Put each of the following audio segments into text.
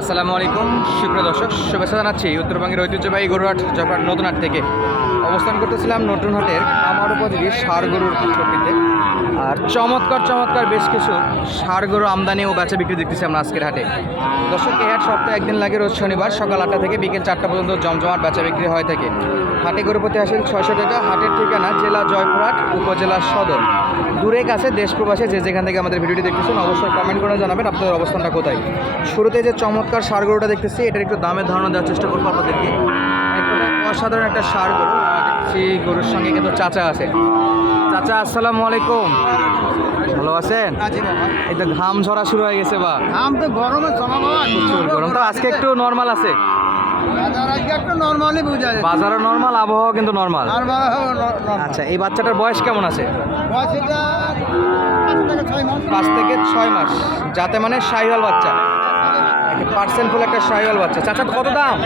আসসালামু আলাইকুম সুপ্রিয় দর্শক, শুভেচ্ছা জানাচ্ছি উত্তরবঙ্গের ঐতিহ্যবাহী গরুহাট জয়পুরহাট নতুন হাট থেকে। অবস্থান করতেছিলাম নতুন হাটের খামার উপযোগী ষাঁড় গরুর প্রকৃতিতে। আর চমৎকার বেশ কিছু ষাঁড় গরু আমদানি ও বেচা বিক্রি দেখতেছি আমরা আজকের হাটে। দর্শক, এই হাট সপ্তাহে একদিন লাগে, রোজ শনিবার সকাল 8টা থেকে বিকেল 4টা পর্যন্ত জমজমাট বেচা বিক্রি হয়ে থাকে। হাটে গরু প্রতি আসেন 600 টাকা। হাটের ঠিকানা জেলা জয়পুরহাট, উপজেলা সদর। দূরে কাছে দেশ প্রবাসে যে যেখান থেকে আমাদের ভিডিওটি দেখতেছেন অবশ্যই কমেন্ট করে জানাবেন আপনাদের অবস্থানটা কোথায়। শুরুতে যে চমৎকার ষাঁড় গরুটা দেখতেছি, এটার একটু দামের ধারণা দেওয়ার চেষ্টা করবো আপনাদেরকে। অসাধারণ একটা ষাঁড় গরু। দেখছি গরুর সঙ্গে কিন্তু চাচা আছে। চাচা আসসালামু আলাইকুম, ভালো আছেন? এই তো ঘাম ঝরা শুরু হয়ে গেছে। বা আম তো গরমে প্রচুর গরম, তো আজকে একটু নর্মাল আছে। নর্মালি বোঝা যায়, বাজারও নর্মাল, আবহাওয়া কিন্তু নর্মাল। আর আচ্ছা, এই বাচ্চাটার বয়স কেমন আছে? 5 5 থেকে 6 মাস। যাতে মানে শাহিওয়াল বাচ্চা, পার্সেন্ট ফুল একটা শাহিওয়াল বাচ্চা। চাচা কত দাম?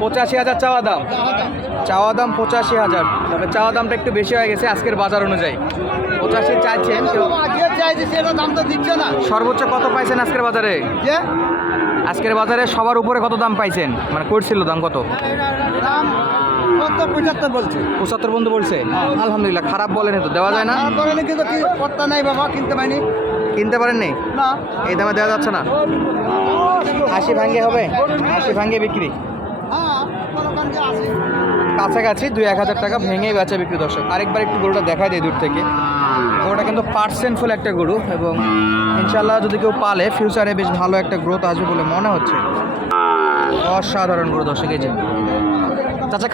85,000 চাওয়া দাম। চাওয়া দাম 85,000, তবে চাওয়া দামটা একটু বেশি হয়ে গেছে আজকের বাজার অনুযায়ী। 85 চাইছেন, দাম তো দিচ্ছে না। সর্বোচ্চ কত পাইছেন আজকের বাজারে? যে আজকের বাজারে সবার উপরে কত দাম পাইছেন, মানে করছিল দাম কত? দাম কত 75 বলছে। 75 বন্ধু বলছে। আলহামদুলিল্লাহ, খারাপ বলেন, তো দেওয়া যায় না। তারপরে কিন্তু কি করতে নাই বাবা, কিনতে পাইনি। কিনতে পারেননি? না, এই দামে দেওয়া যাচ্ছে না। 80 ভাঙ্গে হবে? 80 ভাঙ্গে বিক্রি হ্যাঁ কোনখানে আছে কাছাকাছি 2-1,000 টাকা ভেঙেই বেচা বিক্রি। দর্শক, আরেকবার একটু গরুটা দেখাই দেয় দূর থেকে। গরুটা কিন্তু পার্সেন্ট ফুল একটা গরু, এবং ইনশাল্লাহ যদি কেউ পালে ফিউচারে বেশ ভালো একটা গ্রোথ আসবে বলে মনে হচ্ছে। অসাধারণ গরু দর্শক। এই যে চাচা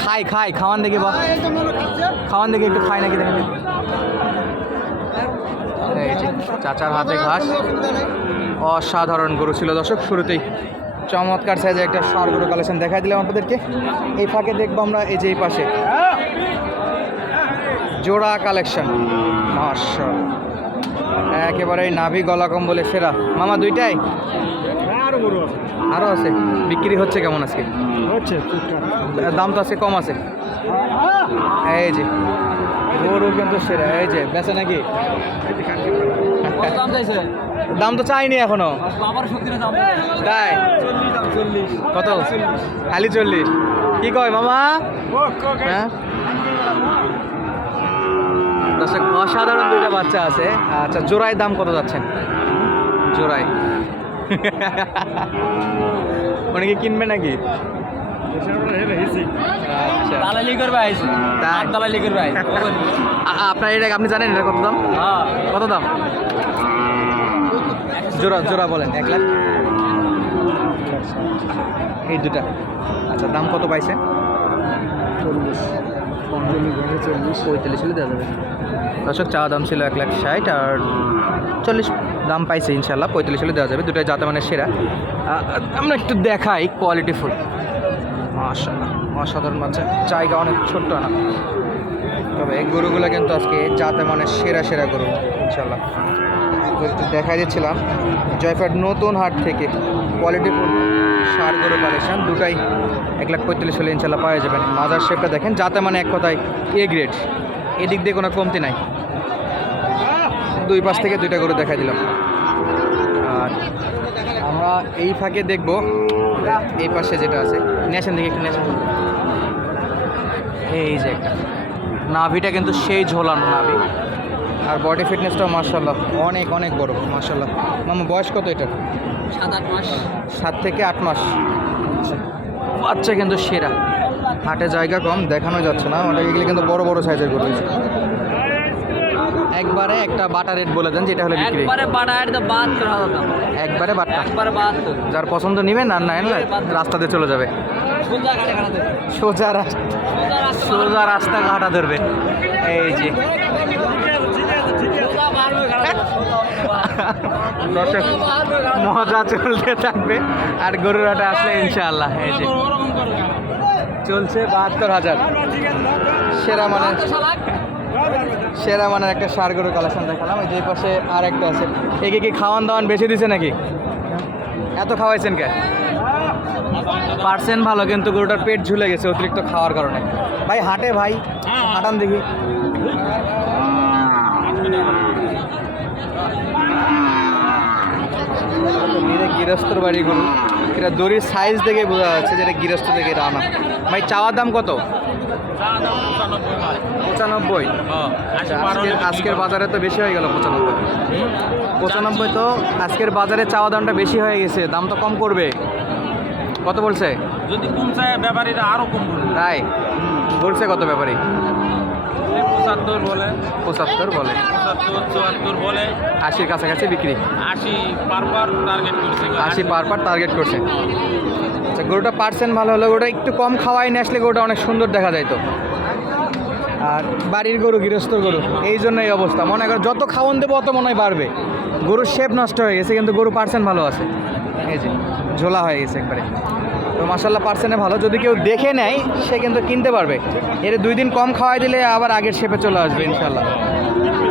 খাওয়ান দেখি, বা খাওয়ান দেখি, একটু খাই নাকি দেখেন। এই যে চাচার হাতে ঘাস। অসাধারণ গরু ছিল দর্শক। শুরুতেই চমৎকার সাইজে একটা ষাঁড় গরু কালেকশন দেখাই দিলাম আপনাদেরকে। এই ফাঁকে দেখবো আমরা এই যে এই পাশে জোড়া কালেকশন। মাশাআল্লাহ, একেবারে নাভি গলা কম্বলে সেরা। মামা দুইটাই? আরও আছে। বিক্রি হচ্ছে কেমন আজকে? দাম তো আজকে কম আছে। এই যে গরু কিন্তু সেরা। এই যে বেচে নাকি? দাম তো চাইনি এখনো। তাই কত? খালি 40? কি কয় মামা? হ্যাঁ, দর্শক অসাধারণ দুইটা বাচ্চা আছে। আচ্ছা, জোড়ায় দাম কত যাচ্ছেন? জোড়ায় উনি কি কিনবে নাকি? আপনার এটা আপনি জানেন এটা কত দাম? কত দাম জোড়া বলেন? 1 লাখ। এই দুটা। আচ্ছা, দাম কত পাইছে? 45 হলে দেওয়া যাবে। দর্শক, চাওয়া দাম ছিল 1,60,000 আর 40 দাম পাইছে। ইনশাল্লাহ 45 হলে দেওয়া যাবে। দুটাই যাতে মানে সেরা। আমরা একটু দেখাই কোয়ালিটি ফুল। মাশাআল্লাহ, অসাধারণ বাচ্চা। জায়গা অনেক ছোট্ট না, তবে এই গরুগুলো কিন্তু আজকে যাতে মানে সেরা গরু ইনশাল্লাহ। একটু দেখাই দিচ্ছিলাম জয়পুরহাট নতুন হাট থেকে কোয়ালিটি ফুল ষাঁড় গরু কালেকশন। দুটাই 1,45,000 হলে ইনশাল্লাহ পাওয়া যাবেন। মাজার শেপটা দেখেন, যাতে মানে এক কথায় এ গ্রেড। এদিক দিয়ে কোনো কমতি নাই। দুই পাশ থেকে দুইটা গরু দেখাই দিলাম। আর আমরা এই ফাঁকে দেখব এই পাশে যেটা আছে। নেশন দেখি, একটু নেশন। এই যে একটা নাভিটা কিন্তু সেই ঝোলানো নাভি, আর বডি ফিটনেসটাও মাশাআল্লাহ অনেক বড় মাশাআল্লাহ। মামা বয়স কত এটার? 7-8 মাস। 7 থেকে 8 মাস। বাচ্চা কিন্তু সেরা। হাটে জায়গা কম, দেখানো যাচ্ছে না। ওটা এগুলি কিন্তু বড় সাইজের গরু। একবারে একটা বাটা রেট বলে দেন, যেটা হলে বিক্রি। একবারে বাটা রেট 72,000 দাম। একবারে বাটা? একবারে 72। যার পছন্দ নেবেন, আর না রাস্তাতে চলে যাবে। সোজা রাস্তা ঘাটা ধরবে। এই যে দর্শক, মজা চলতে থাকবে। আর গরুর হাটে আসলে ইনশাআল্লাহ এই যে চলছে 72,000। সেরা মানের একটা ষাঁড় গরুর কালেকশন দেখালাম। এই যে পাশে আর একটা আছে। একে কি খাওয়ান দাওয়ান বেশি দিছে নাকি? এত খাওয়াইছেন কে? পার্সেন্ট ভালো, কিন্তু গরুটার পেট ঝুলে গেছে অতিরিক্ত খাওয়ার কারণে। ভাই হাটে, ভাই হাঁটান দেখি। গৃহস্থর বাড়ি গরু। এটা দড়ির সাইজ দেখে বোঝা যাচ্ছে যেটা গৃহস্থ থেকে এটা আনা। ভাই চাওয়ার দাম কত? 95। আচ্ছা, আজকের বাজারে তো বেশি হয়ে গেল 95। তো আজকের বাজারে চাওয়া দামটা বেশি হয়ে গেছে, দাম তো কম করবে। কত বলছে? যদি কম চায় ব্যাপারীরা আরো কম বলবে। তাই বলছে কত ব্যাপারী? 75 বলে, 75 বলে, 74 বলে, 80-র কাছাকাছি বিক্রি। 80 পার টার্গেট করছে। 80 পার টার্গেট করছে। আচ্ছা, গরুটা পার্সেন্ট ভালো হলো, গরুটা একটু কম খাওয়াই নিয়ে আসলে গরুটা অনেক সুন্দর দেখা যায় তো। আর বাড়ির গরু, গৃহস্থর গরু, এই জন্য এই অবস্থা। মনে করো যত খাওয়ান দেবো অত মনে হয় বাড়বে। গরুর শেপ নষ্ট হয়ে গেছে কিন্তু গরু পার্সেন্ট ভালো আছে। এই যে ঝোলা হয়ে গেছে একবারে। তো মাশাল্লাহ পার্সেন্টে ভালো, যদি কেউ দেখে নেয় সে কিন্তু কিনতে পারবে। এর 2 দিন কম খাওয়াই দিলে আবার আগের শেপে চলে আসবে ইনশাল্লাহ।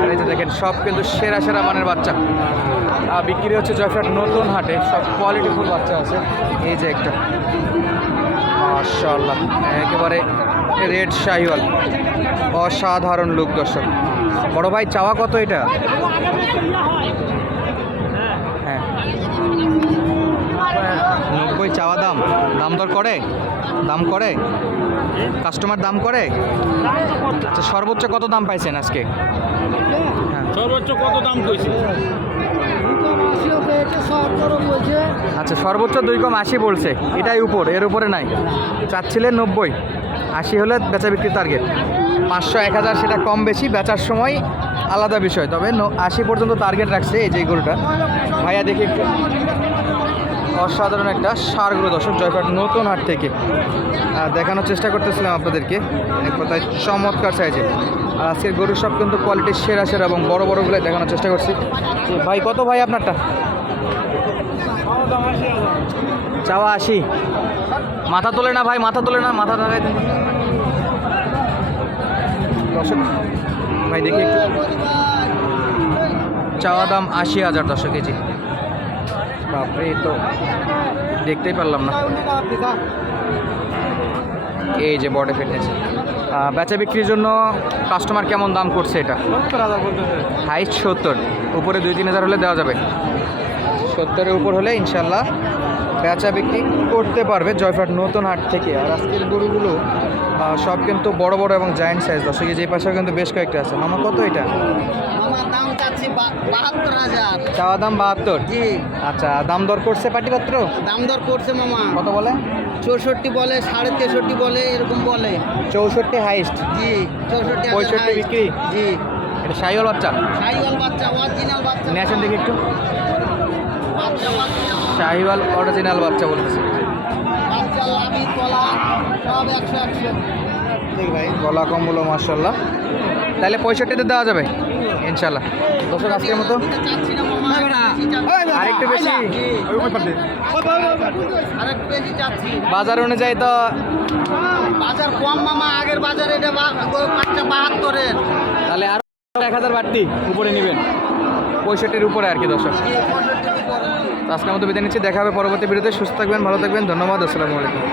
আর এই যে দেখেন সব কিন্তু সেরা সেরা মানের বাচ্চা বিক্রি হচ্ছে জয়ফ্রাট নতুন হাটে। সব কোয়ালিটিফুল বাচ্চা আছে। এই যে একটা মাশাল্লাহ একেবারে রেড শাহিওয়াল, অসাধারণ লুক দর্শক। বড় ভাই চাওয়া কত এটা? হ্যাঁ 90 চাওয়া দাম। দাম দর করে? দাম করে কাস্টমার? দাম করে? আচ্ছা, সর্বোচ্চ কত দাম পাইছেন আজকে? হ্যাঁ, সর্বোচ্চ কত দাম কইছে? আচ্ছা, সর্বোচ্চ 2,80 বলছে। এটাই উপর, এর উপরে নাই। চাচ্ছিলেন 90, 80 হলে বেচা বিক্রি টার্গেট। 500-1000 সেটা কম বেশি বেচার সময় আলাদা বিষয়, তবে 80 পর্যন্ত টার্গেট রাখছে এই যে গরুটা। ভাইয়া দেখি একটু, অসাধারণ একটা ষাঁড় গরু দর্শক, জয়ফ্রাট নতুন হাট থেকে দেখানোর চেষ্টা করতেছিলাম আপনাদেরকে। এক কথায় চমৎকার সাইজে। আর আজকের গরু সব কিন্তু কোয়ালিটির সেরা সেরা এবং বড় বড়গুলো দেখানোর চেষ্টা করছি। ভাই কত ভাই আপনারটা? চাওয়া 80। মাথা তোলে না ভাই, মাথা তোলে না, মাথা ঢাকাই দিন দর্শক। ভাই দেখি একটু, চাওয়া দাম 80,000 দর্শক কেজি। বাপরে, তো দেখতেই পারলাম না। এই যে বডি ফিটনেস। বেচা বিক্রির জন্য কাস্টমার কেমন দাম করছে এটা? 70,000 বলতেছে। হাইট 70, উপরে 2-3 হাজার হলে দেওয়া যাবে। 70-এর উপর হলে ইনশাল্লাহ বেচা বিক্রি করতে পারবে জয়ফ্রাট নতুন হাট থেকে। আর আজকের গরুগুলো সব কিন্তু বড় বড় এবং জায়েন্ট সাইজ দর্শক। যে পাশেও কিন্তু বেশ কয়েকটা আছে। মামা কত এটা? আমার দাম চাচ্ছি 72,000। চাওয়া দাম 72? জি। আচ্ছা, দাম দর করছে পাটিপত্র? দাম দর করছে মামা। কত বলে? 64 বলে, 63.5 বলে, এরকম বলে। 64 হাইস্ট? জি, 64,000 65 বিক্রি? জি। এটা শাহিওয়াল বাচ্চা? শাহিওয়াল বাচ্চা, অরিজিনাল বাচ্চা। নিয়ে আসেন দেখি একটু। বাচ্চা বাচ্চা শাহিওয়াল অরিজিনাল বাচ্চা বলতেছে। বাচ্চা লাভি কলা সব 100 ঠিক ভাই, গলা কম্বল মাশাল্লাহ। তাহলে 65-তে দেওয়া যাবে ইনশাল্লাহ। দর্শক আজকের মতো চাচ্ছি না মামা। আরেকটু বেশি আরেকটু বেশি চাচ্ছি। বাজার অনুযায়ী তো বাজার কম মামা, আগের বাজারে এটা বাচ্চা 72-এর। তাহলে আর 1000 বাড়তি উপরে নেবেন, 65-এর উপরে আর কি দর্শক। তো আজকের মতো বিদায় নিচ্ছি, দেখা হবে পরবর্তী ভিডিওতে। সুস্থ থাকবেন, ভালো থাকবেন, ধন্যবাদ, আসসালামু আলাইকুম।